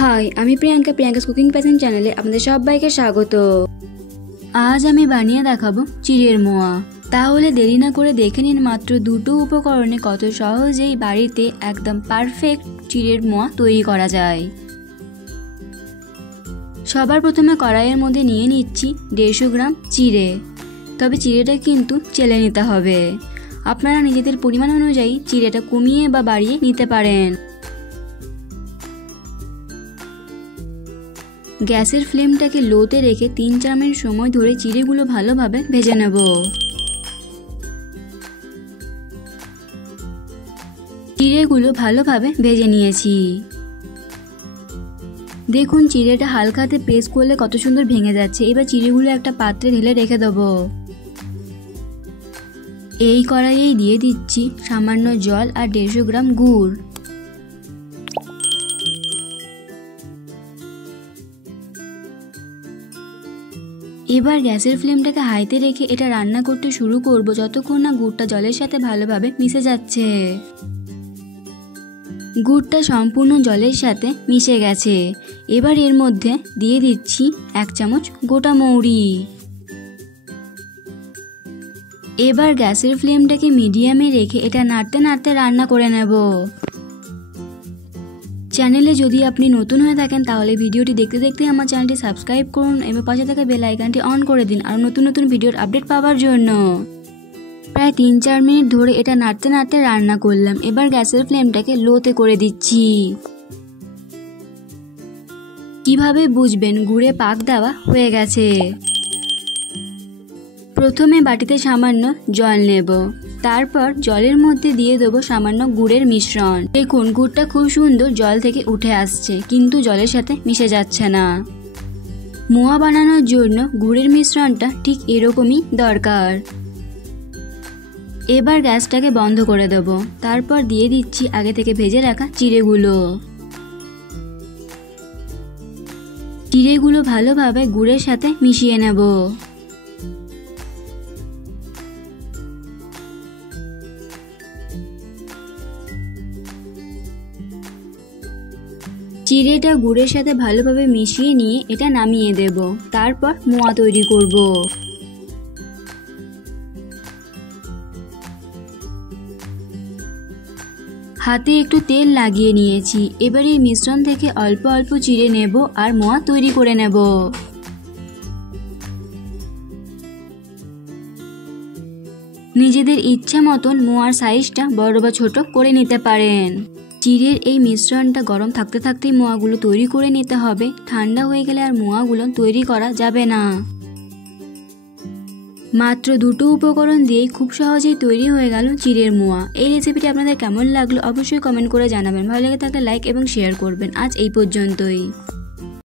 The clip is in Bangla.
হাই, আমি প্রিয়াঙ্কা, প্রিয়াঙ্কাস কুকিং প্যাশন চ্যানেলে আপনাদের সবাইকে স্বাগত। আজ আমি বানিয়ে দেখাবো চিড়ের মোয়া। তাহলে দেরি না করে দেখে নিন মাত্র দুটো উপকরণে কত সহজেই বাড়িতে একদম পারফেক্ট চিড়ের মোয়া তৈরি করা যায়। সবার প্রথমে কড়াইয়ের মধ্যে নিয়ে নিচ্ছি 150 গ্রাম চিড়ে। তবে চিড়েটা কিন্তু চেলে নিতে হবে। আপনারা নিজেদের পরিমাণ অনুযায়ী চিড়েটা কমিয়ে বা বাড়িয়ে নিতে পারেন। গ্যাসের ফ্লেমটাকে লোতে রেখে 3-4 মিনিট সময় ধরে চিড়েগুলো ভালোভাবে ভেজে নেব। চিড়েগুলো ভালোভাবে ভেজে নিয়েছি। দেখুন চিড়েটা হালকাতে প্রেস করলে কত সুন্দর ভেঙে যাচ্ছে। এবার চিড়েগুলো একটা পাত্রে ঢেলে রেখে দেব। এই কড়াইয়েই দিয়ে দিচ্ছি সামান্য জল আর 150 গ্রাম গুড়। এবার গ্যাসের ফ্লেমটাকে হাইতে রেখে এটা রান্না করতে শুরু করব যতক্ষণ না গুড়টা জলের সাথে ভালোভাবে মিশে যাচ্ছে। গুড়টা সম্পূর্ণ জলের সাথে মিশে গেছে। এবার এর মধ্যে দিয়ে দিচ্ছি 1 চামচ গোটা মৌরি। এবার গ্যাসের ফ্লেমটাকে মিডিয়ামে রেখে এটা নাড়তে নাড়তে রান্না করে নেব। চ্যানেলে যদি আপনি নতুন হয়ে থাকেন তাহলে ভিডিওটি দেখতে দেখতে আমার চ্যানেলটি সাবস্ক্রাইব করুন এবং পাশে থাকা বেল আইকনটি অন করে দিন আর নতুন নতুন ভিডিওর আপডেট পাওয়ার জন্য। প্রায় 3-4 মিনিট ধরে এটা নাড়তে নাড়তে রান্না করলাম। এবার গ্যাসের ফ্লেমটাকে লোতে করে দিচ্ছি। কিভাবে বুঝবেন গুড়ে পাক দেওয়া হয়ে গেছে? প্রথমে বাটিতে সামান্য জল নেব, তারপর জলের মধ্যে দিয়ে দেবো সামান্য গুড়ের মিশ্রণ। দেখুন গুড়টা খুব সুন্দর জল থেকে উঠে আসছে, কিন্তু জলের সাথে মিশে যাচ্ছে না। মোয়া বানানোর জন্য গুড়ের মিশ্রণটা ঠিক এরকমই দরকার। এবার গ্যাসটাকে বন্ধ করে দেব। তারপর দিয়ে দিচ্ছি আগে থেকে ভেজে রাখা চিড়েগুলো। চিড়েগুলো ভালোভাবে গুড়ের সাথে মিশিয়ে নেব। চিড়েটা গুড়ের সাথে ভালোভাবে মিশিয়ে নিয়ে এটা নামিয়ে দেব। তারপর মোয়া তৈরি করব। হাতে একটু তেল লাগিয়ে নিয়েছি। এবার এই মিশ্রণ থেকে অল্প অল্প চিড়ে নেব আর মোয়া তৈরি করে নেব। নিজেদের ইচ্ছা মতন মোয়ার সাইজটা বড় বা ছোট করে নিতে পারেন। চিড়ের এই মিশ্রণটা গরম থাকতে থাকতেই মোয়াগুলো তৈরি করে নিতে হবে। ঠান্ডা হয়ে গেলে আর মোয়াগুলো তৈরি করা যাবে না। মাত্র দুটো উপকরণ দিয়েই খুব সহজেই তৈরি হয়ে গেল চিড়ের মোয়া। এই রেসিপিটি আপনাদের কেমন লাগলো অবশ্যই কমেন্ট করে জানাবেন। ভালো লেগে থাকলে লাইক এবং শেয়ার করবেন। আজ এই পর্যন্তই।